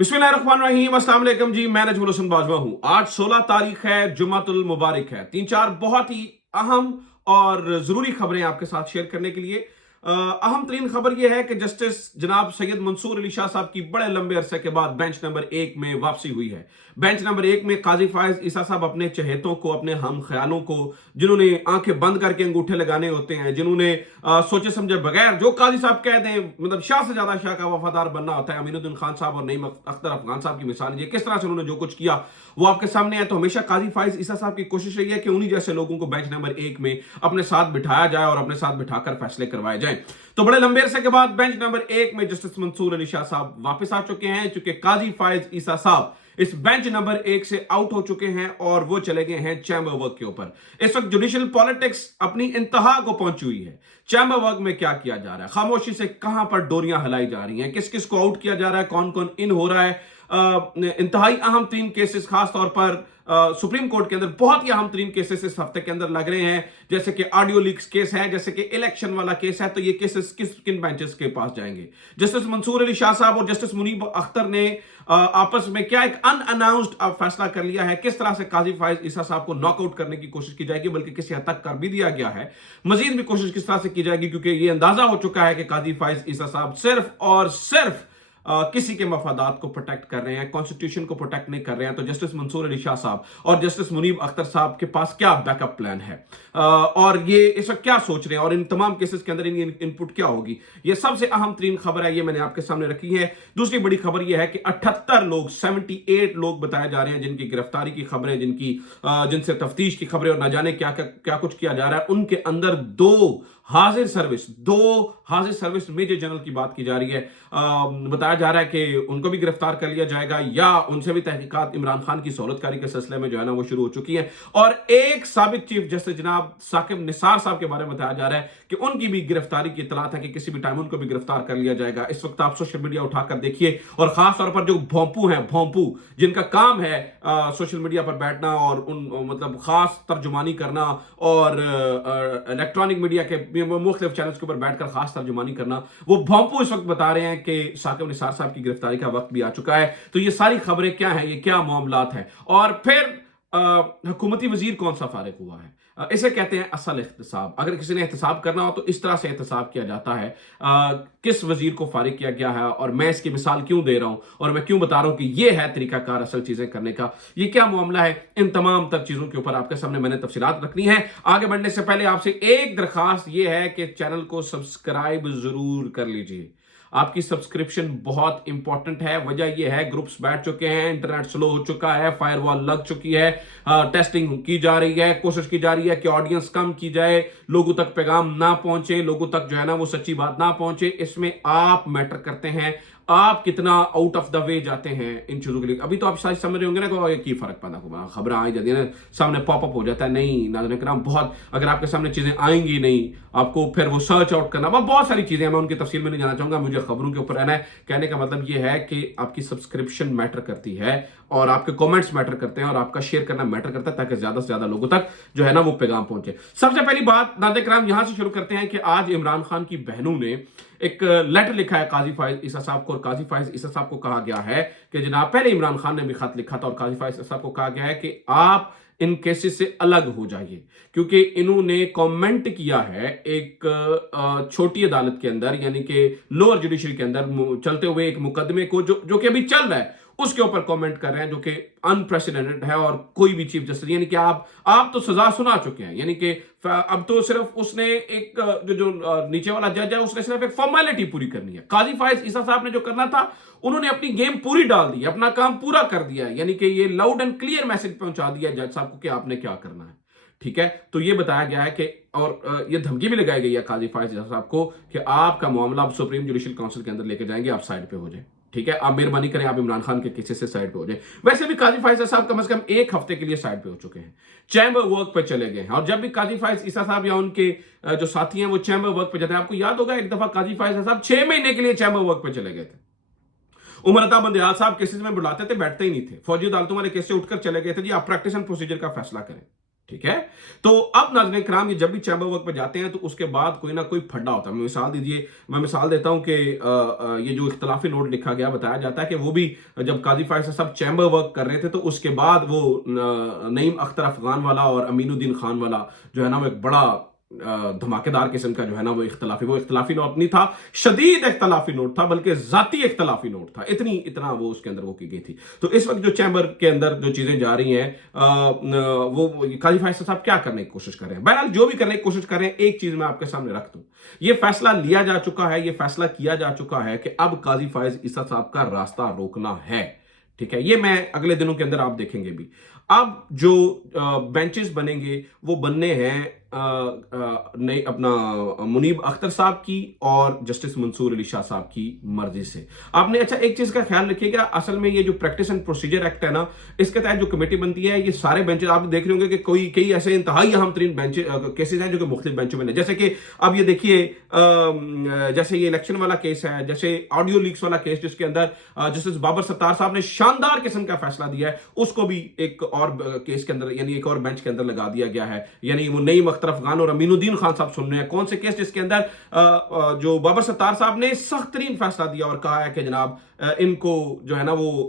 बिस्मिल्लाहिर्रहमानिर्रहीम, अस्सलाम वालेकुम जी। मैं नजमुल हसन बाजवा हूँ। आज 16 तारीख है, जुम्मतुल मुबारक है। तीन चार बहुत ही अहम और ज़रूरी खबरें आपके साथ शेयर करने के लिए। अहम तरीन खबर यह है कि जस्टिस जनाब सैयद मंसूर अली शाह साहब की बड़े लंबे अरसे के बाद बेंच नंबर 1 में वापसी हुई है। बेंच नंबर 1 में काजी फायज ईसा साहब अपने चहेतों को, अपने हम ख्यालों को, जिन्होंने आंखें बंद करके अंगूठे लगाने होते हैं, जिन्होंने सोचे समझे बगैर जो काजी साहब कह दें, मतलब शाह से ज्यादा शाह का वफादार बनना होता है। अमीनुद्दीन खान साहब और नईम अख्तर अफगान साहब की मिसाल है, किस तरह से उन्होंने जो कुछ किया वो आपके सामने है। तो हमेशा काजी फायज ईसा साहब की कोशिश रही है कि उन्हीं जैसे लोगों को बेंच नंबर 1 में अपने साथ बिठाया जाए और अपने साथ बिठाकर फैसले करवाए जाए। तो बड़े लंबे अरसे के बाद बेंच नंबर 1 में जस्टिस मंसूर अली शाह साहब वापस आ चुके हैं, चूंकि काजी फायज ईसा साहब इस बेंच नंबर 1 से आउट हो चुके हैं और वो चले गए हैं चैम्बर वर्क के ऊपर। इस वक्त जुडिशियल पॉलिटिक्स अपनी इंतहा को पहुंची हुई है। चैम्बर वर्क में क्या किया जा रहा है, खामोशी से कहां पर डोरियां हिलाई जा रही हैं, किस किस को आउट किया जा रहा है, कौन कौन इन हो रहा है। इंतहाई अहम 3 केसेस खास तौर पर सुप्रीम कोर्ट के अंदर बहुत ही अहम 3 केसेस इस हफ्ते के अंदर लग रहे हैं, जैसे कि ऑडियो लीक्स केस है, जैसे कि इलेक्शन वाला केस है। तो ये केसेस किन बेंचेस के पास जाएंगे? जस्टिस मंसूर अली शाह साहब और जस्टिस मुनीब अख्तर ने आपस में क्या एक अनअनाउंस्ड फैसला कर लिया है, किस तरह से काजी फायज ईसा साहब को नॉकआउट करने की कोशिश की जाएगी, बल्कि किसी हद तक कर भी दिया गया है। मजीद भी कोशिश किस तरह से की जाएगी, क्योंकि ये अंदाजा हो चुका है कि काजी फायज ईसा साहब सिर्फ और सिर्फ किसी के मफादात को प्रोटेक्ट कर रहे हैं, कॉन्स्टिट्यूशन को प्रोटेक्ट नहीं कर रहे हैं। तो जस्टिस मंसूर अली शाह साहब और जस्टिस मुनीब अख्तर साहब के पास क्या बैकअप प्लान है, और ये इस वक्त क्या सोच रहे हैं, और इन तमाम केसेस के अंदर इनकी इनपुट क्या होगी, ये सबसे अहम तरीन खबर है। ये मैंने आपके सामने रखी है। दूसरी बड़ी खबर यह है कि 78 लोग 78 लोग बताए जा रहे हैं जिनकी गिरफ्तारी की खबरें, जिनसे तफ्तीश की खबरें और न जाने क्या क्या क्या कुछ किया जा रहा है। उनके अंदर दो हाजिर सर्विस मेजर जनरल की बात की जा रही है। बताया जा रहा है कि उनको भी गिरफ्तार कर लिया जाएगा या उनसे भी तहकीकात इमरान खान की सहूलतकारी के सिलसिले में जो है ना वो शुरू हो चुकी है। और एक साबिक चीफ जस्टिस जनाब साकिब निसार साहब के बारे में बताया जा रहा है कि उनकी भी गिरफ्तारी की इतलात है कि किसी भी टाइम उनको भी गिरफ्तार कर लिया जाएगा। इस वक्त आप सोशल मीडिया उठाकर देखिए, और खास तौर पर जो भोंपू जिनका काम है सोशल मीडिया पर बैठना और उन मतलब खास तर्जुमानी करना और इलेक्ट्रॉनिक मीडिया के मुख्तलिफ चैनल्स के ऊपर बैठकर खास तर्जुमानी करना, वो भोंपू इस वक्त बता रहे हैं कि साकिब निसार साहब की गिरफ्तारी का वक्त भी आ चुका है। तो ये सारी खबरें क्या हैं, ये क्या मामलात हैं, और फिर हुकूमती वजीर कौन सा फारिग हुआ है, इसे कहते हैं असल एहतसाब। अगर किसी ने एहतसाब करना हो तो इस तरह से एहतसाब किया जाता है। किस वजीर को फारिग किया गया है, और मैं इसकी मिसाल क्यों दे रहा हूं और मैं क्यों बता रहा हूं कि यह है तरीकाकार असल चीजें करने का, ये क्या मामला है, इन तमाम तर चीजों के ऊपर आपके सामने मैंने तफसीलात रखनी है। आगे बढ़ने से पहले आपसे एक दरखास्त यह है कि चैनल को सब्सक्राइब जरूर कर लीजिए। आपकी सब्सक्रिप्शन बहुत इंपॉर्टेंट है। वजह यह है, ग्रुप्स बैठ चुके हैं, इंटरनेट स्लो हो चुका है, फायरवॉल लग चुकी है, टेस्टिंग की जा रही है, कोशिश की जा रही है कि ऑडियंस कम की जाए, लोगों तक पैगाम ना पहुंचे, लोगों तक जो है ना वो सच्ची बात ना पहुंचे। इसमें आप मैटर करते हैं, आप कितना आउट ऑफ द वे जाते हैं इन चीजों के लिए। अभी तो आप शायद समझ रहे होंगे ना कि की फर्क पड़ा, खबर आ जाती है ना, सामने पॉपअप हो जाता है। नहीं नाज़रीन किराम, बहुत अगर आपके सामने चीजें आएंगी नहीं, आपको फिर वो सर्च आउट करना, बहुत सारी चीजें, मैं उनकी तफसील में नहीं जाना चाहूंगा, मुझे खबरों के ऊपर रहना है। कहने का मतलब ये है कि आपकी सब्सक्रिप्शन मैटर करती है, और आपके कमेंट्स मैटर करते हैं, और आपका शेयर करना मैटर करता है, ताकि ज्यादा से ज्यादा लोगों तक जो है ना वो पैगाम पहुंचे। सबसे पहली बात नाज़रीन किराम यहां से शुरू करते हैं कि आज इमरान खान की बहनों ने एक लेटर लिखा है काजी फायज ईसा साहब को, और काजी फायज ईसा साहब को कहा गया है कि जनाब, पहले इमरान खान ने भी खत लिखा था और काजी फायज ईसा साहब को कहा गया है कि आप इन केसेस से अलग हो जाइए, क्योंकि इन्होंने कमेंट किया है एक छोटी अदालत के अंदर, यानी कि लोअर जुडिशरी के अंदर चलते हुए एक मुकदमे को जो कि अभी चल रहा है, उसके ऊपर कमेंट कर रहे हैं, जो कि अनप्रेसिडेंटेड है। और कोई भी चीफ जस्टिस, यानी कि आप तो सजा सुना चुके हैं, यानी कि अब तो सिर्फ उसने एक जो नीचे वाला जज है उसने सिर्फ एक फॉर्मेलिटी पूरी करनी है। काजी फायज ईसा साहब ने जो करना था, उन्होंने अपनी गेम पूरी डाल दी, अपना काम पूरा कर दिया है, यानी कि ये लाउड एंड क्लियर मैसेज पहुंचा दिया जज साहब को कि आपने क्या करना है। ठीक है, तो ये बताया गया है कि, और ये धमकी भी लगाई गई है काजी फायज ईसा साहब को कि आपका मामला आप सुप्रीम जुडिशियल काउंसिल के अंदर लेके जाएंगे, आप साइड पे हो जाए। ठीक है, आप मेहरबानी करें, आप इमरान खान के केसेस से साइड पे हो जाए। वैसे भी काजी फायज साहब कम से कम एक हफ्ते के लिए साइड पे हो चुके हैं, चैम्बर वर्क पे चले गए हैं। और जब भी काजी फायज ईसा साहब या उनके जो साथी हैं वो चैम्बर वर्क पे जाते हैं, आपको याद होगा एक दफा काजी फायज साहब 6 महीने के लिए चैम्बर वर्क पे चले गए थे। उमर अता बंदयाल साहब केसेस में बुलाते थे, बैठते ही नहीं थे। फौजी अदालतों वाले केस से उठकर चले गए थे, जी आप प्रैक्टिस एंड प्रोसीजर का फैसला करें। ठीक है। तो अब नाज़रीन किराम, ये जब भी चैम्बर वर्क पे जाते हैं तो उसके बाद कोई ना कोई फड्डा होता है। मैं मिसाल देता हूँ कि ये जो इख्तिलाफी नोट लिखा गया, बताया जाता है कि वो भी जब काजी फायज साहब चैम्बर वर्क कर रहे थे तो उसके बाद वो नईम अख्तर अफगान वाला और अमीनुद्दीन खान वाला जो है ना, वो एक बड़ा धमाकेदार किस्म का जो है ना वो इख्तिलाफी नोट नहीं था, शदीद इख्तिलाफी नोट था, बल्कि जाती इख्तिलाफी नोट था। इतना वो उसके अंदर वो की गई थी। तो इस वक्त जो चैम्बर के अंदर जो चीजें जा रही हैं, वो काजी फैसल साहब क्या करने की कोशिश कर रहे हैं। बहरहाल जो भी करने की कोशिश कर रहे हैं, एक चीज मैं आपके सामने रख दूं, ये फैसला लिया जा चुका है, ये फैसला किया जा चुका है कि अब काजी फायज ईसा साहब का रास्ता रोकना है। ठीक है, ये मैं अगले दिनों के अंदर आप देखेंगे भी। अब जो बेंचेस बनेंगे वो बनने हैं नई अपना मुनीब अख्तर साहब की और जस्टिस मंसूर अली शाह साहब की मर्जी से। आपने अच्छा एक चीज का ख्याल रखिएगा, असल में ये जो प्रैक्टिस एंड प्रोसीजर एक्ट है ना, इसके तहत जो कमेटी बनती है, ये सारे बेंचेस आप देख रहे होंगे कि कई ऐसे इंतहाई अहम तरीन बेंच केसेस हैं जो कि मुख्तलिफ बेंचों में, जैसे कि अब ये देखिए, जैसे ये इलेक्शन वाला केस है, जैसे ऑडियो लीक्स वाला केस जिसके अंदर जस्टिस बाबर सत्तार साहब ने शानदार किस्म का फैसला दिया है, उसको भी एक और केस के अंदर, यानी एक और बेंच के अंदर लगा दिया गया है। यानी वो नईम अख्तर अफगान और अमीनुद्दीन खान साहब सुन रहे हैं कौन से केस, जिसके अंदर जो बाबर सत्तार साहब ने सख्त तरीन फैसला दिया और कहा है कि जनाब इनको जो है ना वो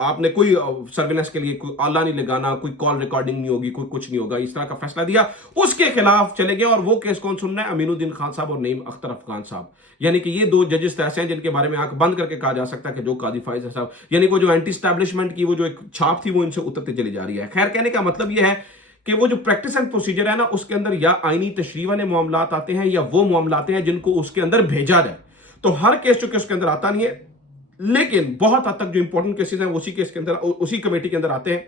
आपने कोई सर्विलेंस के लिए कोई आला नहीं लगाना, कोई कॉल रिकॉर्डिंग नहीं होगी, कोई कुछ नहीं होगा, इस तरह का फैसला दिया। उसके खिलाफ चले गए और वो केस कौन सुन रहे हैं? अमीनुद्दीन खान साहब और नईम अख्तर अफगान साहब। यानी कि ये दो जजेस ऐसे हैं जिनके बारे में आंख बंद करके कहा जा सकता है कि जो काजी फायज साहब, यानी वो जो एंटी स्टैब्लिशमेंट की वो जो एक छाप थी वो इनसे उतरती चली जा रही है। खैर, कहने का मतलब ये है कि वो जो प्रैक्टिस एंड प्रोसीजर है ना, उसके अंदर या आईनी तशरीह वाले मामलात आते हैं या वो मामलात हैं जिनको उसके अंदर भेजा जाए। तो हर केस जो कि उसके अंदर आता नहीं है, लेकिन बहुत हद तक जो इंपॉर्टेंट केसेस हैं उसी केस के अंदर, उसी कमेटी के अंदर आते हैं।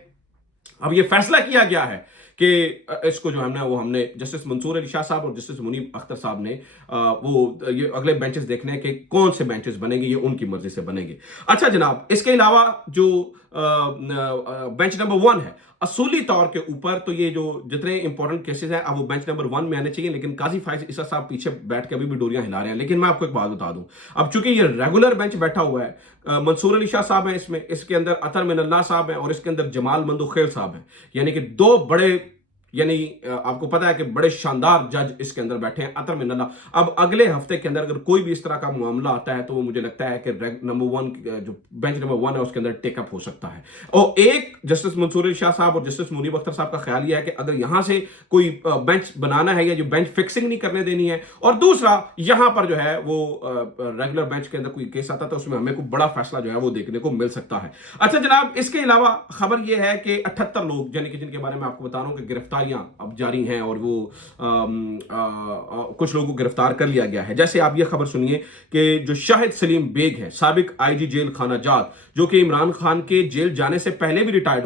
अब ये फैसला किया गया है कि इसको जो हमने जस्टिस मंसूर अली शाह साहब और जस्टिस मुनीब अख्तर साहब ने वो ये अगले बेंचेस देखने हैं कि कौन से बेंचेस बनेंगे, ये उनकी मर्जी से बनेंगे। अच्छा जनाब, इसके अलावा जो बेंच नंबर 1 है, असूली तौर के ऊपर तो ये जो जितने इंपॉर्टेंट केसेस हैं अब वो बेंच नंबर 1 में आने चाहिए, लेकिन काजी फायज ईसा साहब पीछे बैठ के अभी भी डोरियां हिला रहे हैं। लेकिन मैं आपको एक बात बता दूं, अब चूंकि ये रेगुलर बेंच बैठा हुआ है, मंसूर अली शाह साहब हैं इसमें, इसके अंदर अतर मिनल्लाह साहब हैं और इसके अंदर जमाल मंदुखेल साहब हैं, यानी कि दो बड़े, यानी आपको पता है कि बड़े शानदार जज इसके अंदर बैठे हैं, अतर मिनल्लाह। अब अगले हफ्ते के अंदर अगर कोई भी इस तरह का मामला आता है तो वो मुझे लगता है कि नंबर 1 जो बेंच नंबर 1 है उसके अंदर टेकअप हो सकता है। और एक जस्टिस मंसूर अली शाह साहब और जस्टिस मुनीब अख्तर साहब का ख्याल यह है कि अगर यहां से कोई बेंच बनाना है या जो बेंच फिक्सिंग नहीं करने देनी है, और दूसरा यहां पर जो है वो रेगुलर बेंच के अंदर कोई केस आता है तो उसमें हमें कोई बड़ा फैसला जो है वो देखने को मिल सकता है। अच्छा जनाब, इसके अलावा खबर यह है कि 78 लोग, यानी कि जिनके बारे में आपको बता रहा हूं कि गिरफ्तार अब जारी हैं और वो कुछ लोगों को गिरफ्तार कर लिया गया है। जैसे आप ये खबर सुनिए कि जो शाहिद सलीम बेग है, साबिक आईजी जेल खाना जात, जो कि इमरान खान के जेल जाने से पहले ही रिटायर्ड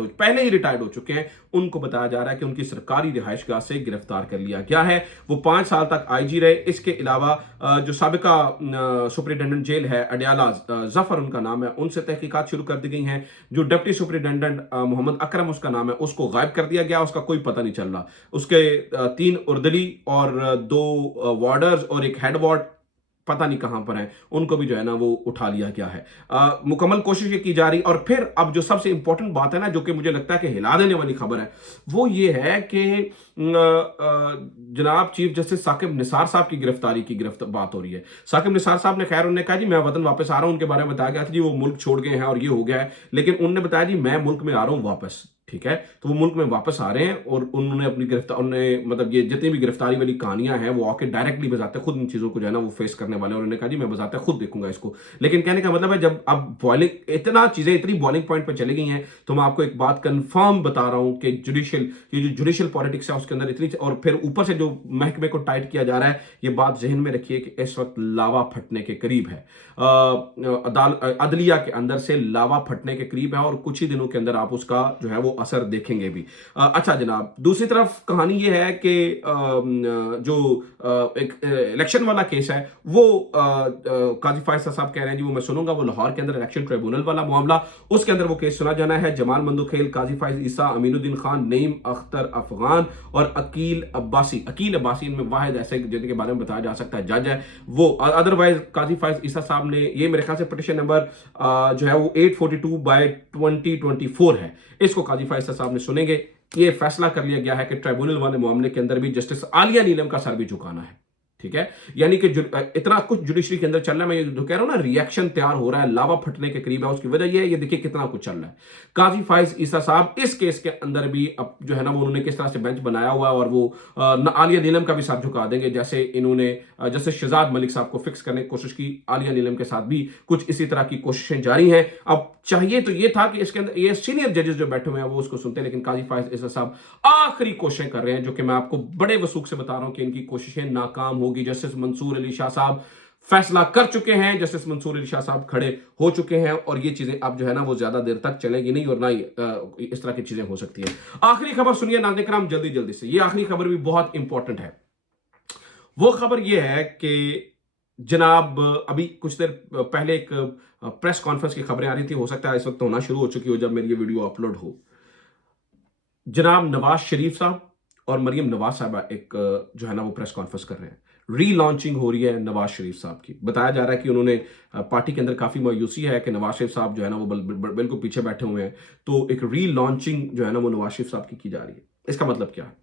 हो चुके हैं, उनको बताया जा रहा है कि उनकी सरकारी रिहाइशगाह से गिरफ्तार कर लिया गया है। वो 5 साल तक आईजी रहे। इसके अलावा जो साबिका सुपरिटेंडेंट जेल है अडयाला, जफर उनका नाम है, उनसे तहकीकात शुरू कर दी गई हैं। जो डिप्टी सुपरिटेंडेंट मोहम्मद अकरम उसका नाम है, उसको गायब कर दिया गया, उसका कोई पता नहीं चल रहा। उसके 3 उर्दली और 2 वार्डर्स और एक हेड वार्ड पता नहीं कहां पर हैं, उनको भी जो है ना वो उठा लिया गया है। मुकम्मल कोशिश ये की जा रही। और फिर अब जो सबसे इंपॉर्टेंट बात है ना, जो कि मुझे लगता है कि हिला देने वाली खबर है, वो ये है कि जनाब चीफ जस्टिस साकिब निसार साहब की गिरफ्तारी की बात हो रही है। साकिब निसार साहब ने, खैर उन्होंने कहा जी मैं वतन वापस आ रहा हूं, उनके बारे में बताया गया था जी वो मुल्क छोड़ गए हैं और ये हो गया है, लेकिन उन्होंने बताया जी मैं मुल्क में आ रहा हूं वापस। ठीक है, तो वो मुल्क में वापस आ रहे हैं और उन्होंने अपनी मतलब ये जितनी भी गिरफ्तारी वाली कहानियां हैं वो आके डायरेक्टली बजाते खुद इन चीजों को जो है ना वो फेस करने वाले हैं। उन्होंने कहा जी मैं बजाते खुद देखूंगा इसको। लेकिन कहने का मतलब है जब अब बॉइलिंग इतनी बॉइलिंग पॉइंट पर चली गई हैं, तो मैं आपको एक बात कंफर्म बता रहा हूं कि जुडिशियल पॉलिटिक्स है उसके अंदर इतनी, और फिर ऊपर से जो महकमे को टाइट किया जा रहा है, ये बात जहन में रखिए कि इस वक्त लावा फटने के करीब है। अदलिया के अंदर से लावा फटने के करीब है और कुछ ही दिनों के अंदर आप उसका जो है वो असर देखेंगे भी। अच्छा जनाब, दूसरी तरफ कहानी ये है कि जो एक इलेक्शन वाला केस है वो काजी फायज साहब कह रहे हैं जी वो मैं सुनूंगा, वो लाहौर के अंदर इलेक्शन ट्रिब्यूनल वाला मामला, उसके अंदर वो केस सुना जाना है। जमाल मंदुखेल, काजी फायज ईसा, अमीनुद्दीन खान, नईम अख्तर अफगान और अकील अब्बासी इनमें वाहिद ऐसे जिनके बारे में बताया जा सकता है जज है वो। अदरवाइज काजी फायज ईसा साहब ने, ये मेरे ख्याल से पिटीशन नंबर जो है वो 842/2024 है, इसको काजी फायज साहब ने सुनेंगे। ये फैसला कर लिया गया है कि ट्राइब्यूनल वाले मामले के अंदर भी जस्टिस आलिया नीलम का सर भी झुकाना है। ठीक है, यानी कि इतना कुछ जुडिशरी के अंदर चल रहा है, मैं ये जो कह रहा हूं ना, रिएक्शन तैयार हो रहा है, लावा फटने के करीब है। उसकी वजह ये है, ये देखिए कितना कुछ चल रहा है। काजी फाइज ईसा साहब इस केस के अंदर भी अब जो है ना, वो उन्होंने किस तरह से बेंच बनाया हुआ है, और वो आलिया नीलम का भी साथ झुका देंगे, जैसे इन्होंने जैसे शहजाद मलिक साहब को फिक्स करने की कोशिश की, आलिया नीलम के साथ भी कुछ इसी तरह की कोशिशें जारी हैं। अब चाहिए तो ये था कि इसके अंदर ये सीनियर जजेस जो बैठे हुए हैं वो उसको सुनते हैं, लेकिन काजी फाइज ईसा साहब आखिरी कोशिशें कर रहे हैं, जो कि मैं आपको बड़े वसूख से बता रहा हूं कि इनकी कोशिशें नाकाम होगी। जस्टिस मंसूर अली शाह साहब फैसला कर चुके हैं, जस्टिस मंसूर अली शाह साहब खड़े हो चुके हैं, और ये चीजें अब जो है ना वो ज्यादा देर तक चलेगी नहीं, और ना ही इस तरह की चीजें हो सकती है। आखिरी खबर सुनिए नाज़रीन किराम जल्दी जल्दी से, ये आखिरी खबर भी बहुत इंपॉर्टेंट है। वो खबर ये है कि जनाब अभी कुछ देर पहले एक प्रेस कॉन्फ्रेंस की खबरें आ रही थी, हो सकता है इस वक्त होना शुरू हो चुकी हो जब मेरी ये वीडियो अपलोड हो। जनाब नवाज शरीफ साहब और मरियम नवाज साहबा एक जो है ना वो प्रेस कॉन्फ्रेंस कर रहे हैं। री लॉन्चिंग हो रही है नवाज शरीफ साहब की। बताया जा रहा है कि उन्होंने पार्टी के अंदर काफ़ी मायूसी है कि नवाज शरीफ साहब जो है ना वो बिल्कुल पीछे बैठे हुए हैं, तो एक री लॉन्चिंग जो है ना वो नवाज शरीफ साहब की जा रही है। इसका मतलब क्या है?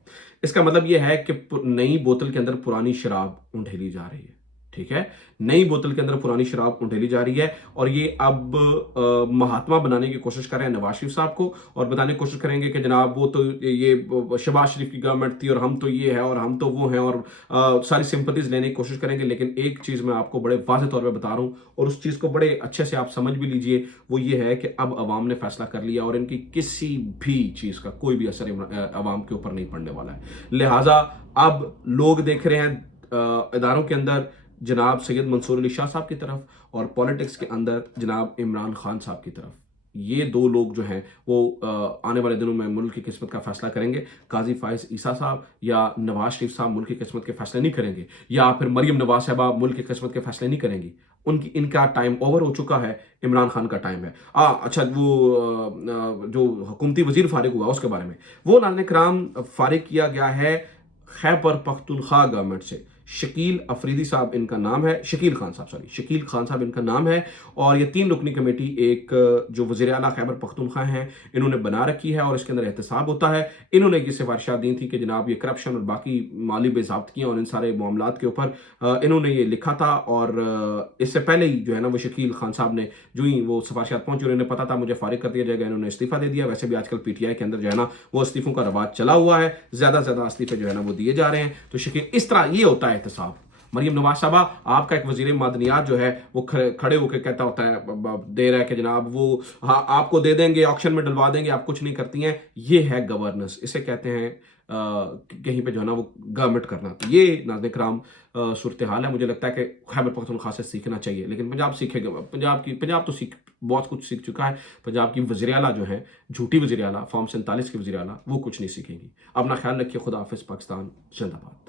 इसका मतलब यह है कि नई बोतल के अंदर पुरानी शराब उंडेली जा रही है। ठीक है, नई बोतल के अंदर पुरानी शराब उंडेली जा रही है, और ये अब महात्मा बनाने की कोशिश कर रहे हैं नवाज शरीफ साहब को, और बताने की कोशिश करेंगे कि जनाब वो तो ये शहबाज शरीफ की गवर्नमेंट थी, और हम तो ये है, और हम तो वो हैं, और सारी सिंपथीज लेने की कोशिश करेंगे। लेकिन एक चीज़ मैं आपको बड़े वाज़ेह तौर पर बता रहा हूँ, और उस चीज़ को बड़े अच्छे से आप समझ भी लीजिए, वो ये है कि अब अवाम ने फैसला कर लिया, और इनकी किसी भी चीज़ का कोई भी असर अवाम के ऊपर नहीं पड़ने वाला है। लिहाजा अब लोग देख रहे हैं इदारों के अंदर जनाब सैयद मंसूर अली शाह साहब की तरफ, और पॉलिटिक्स के अंदर जनाब इमरान खान साहब की तरफ। ये दो लोग जो हैं वो आने वाले दिनों में मुल्क की किस्मत का फैसला करेंगे। काजी फाइज ईसा साहब या नवाज शरीफ साहब मुल्क की किस्मत के फैसले नहीं करेंगे, या फिर मरियम नवाज साहबा मुल्क की किस्मत के फैसले नहीं करेंगी। इनका टाइम ओवर हो चुका है, इमरान खान का टाइम है। अच्छा, वो जो हुकूमती वजीर फारिग हुआ उसके बारे में, वो नाज़रीन किराम फारिग किया गया है खैबर पख्तूनख्वा गवर्नमेंट से। शकील अफरीदी साहब इनका नाम है, शकील खान साहब इनका नाम है, और ये 3 रुकनी कमेटी एक जो वज़ीर आला खैबर पख्तूनख्वा हैं इन्होंने बना रखी है, और इसके अंदर एहतसाब होता है। इन्होंने ये सिफारिशात दी थी कि जनाब ये करप्शन और बाकी माली बेज़ाब्तगियाँ और इन सारे मामलात के ऊपर इन्होंने ये लिखा था, और इससे पहले ही जो है ना वो शकील खान साहब ने जो ही वो सिफारिशात पहुंची, उन्होंने पता था मुझे फारिग कर दिया जाएगा, इन्होंने इस्तीफ़ा दे दिया। वैसे भी आजकल PTI के अंदर जो है ना वो इस्तीफ़ों का रवाज चला हुआ है, ज़्यादा से ज़्यादा इस्तीफ़े जो है ना वो दिए जा रहे हैं। तो शकील इस तरह ये होता है एहतसाब। मरियम नवाज साहबा आपका एक वजीर मादनियात जो है वो खड़े होकर कहता होता है, दे रहा है कि जनाब वो हाँ आपको दे देंगे, ऑक्शन में डलवा देंगे, आप कुछ नहीं करती हैं। ये है गवर्नेंस, इसे कहते हैं कहीं पे जो है ना वो गवर्नमेंट करना। तो ये नाज़रीन किराम सूरत हाल है। मुझे लगता है कि खैबर पख्तूनख्वा से सीखना चाहिए, लेकिन पंजाब सीखेगा। पंजाब तो बहुत कुछ सीख चुका है। पंजाब की वज़ीर आला जो है, झूठी वज़ीर आला, फॉर्म 47 की वज़ीर आला, वो कुछ नहीं सीखेंगी। अपना ख्याल रखिए। खुदा हाफिज़। पाकिस्तान जिंदाबाद।